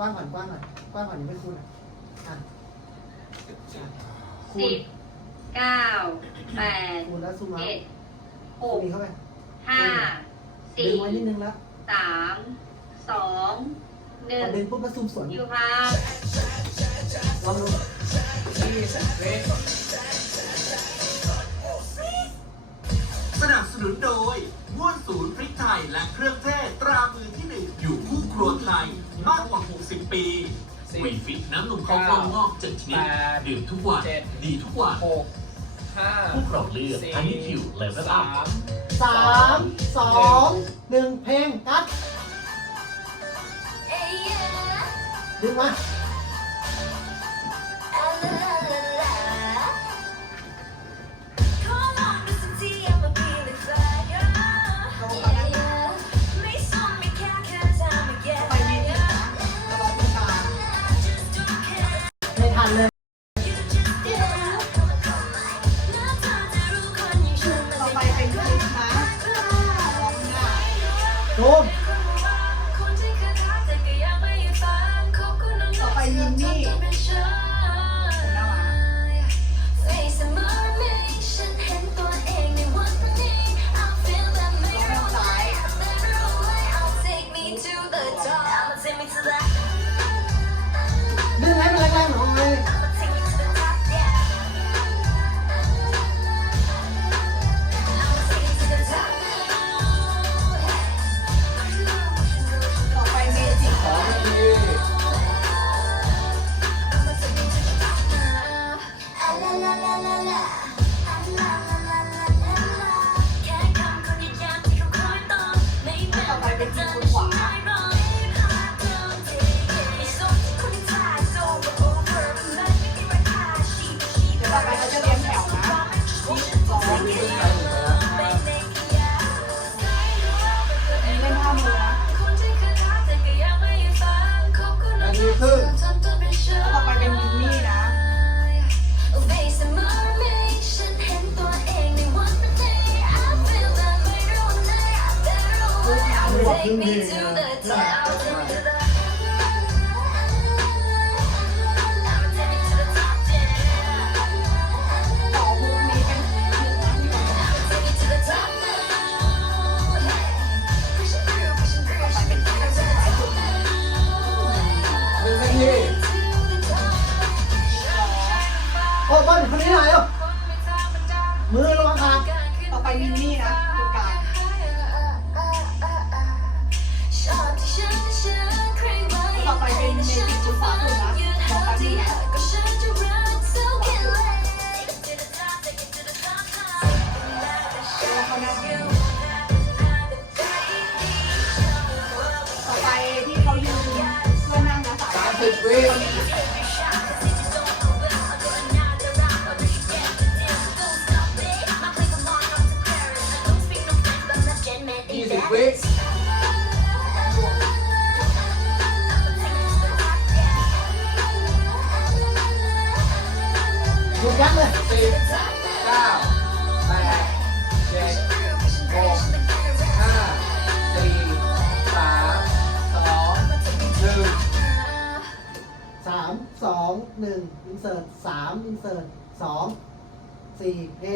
กว้างก่อนกว้างก่อนกว้างก่อนยังไม่คูณอะอะคูสิณบเก้าแปดคูณแล้วซูมเอาเจ็ดหซูกมเข้าไปห้าดึสี่งไว้นิดนึงแล้วสามสองหนึ่พองดึงปุ๊บแล้วซูมสวนอยู่ครับลองดูสนับสนุนโดยม้วนศูนย์พริกไทยและเครื่องเทศตรามือที่หนึ่งอยู่คู่ครัวไทยมากกว่า 60ปีวีฟิตน้ำนมข้าวกล้องงอกเจ็ดชนิดแปดดื่มทุกวัน เจ็ด ดีทุกวัน หกห้าพวกเราเลือกสี่อันนี้คิวเลเวลอัสาพ ม สามสองหนึ่งเพลงกัดดึงมา ซูม หนึ่งนาทีโอ้บอลคนนี้หน่อยเร็วมือระวังขาดต่อไปมินนี่นะ ต่อไปที่เขายืนเพื่อนั่งนะสายสามสิบวิยี่สิบวิหยุดยักเลยสิบเก้าแปดเจ็ด สองหนึ่งอินเสิร์ตสามอินเสิร์ตสองสี่เอ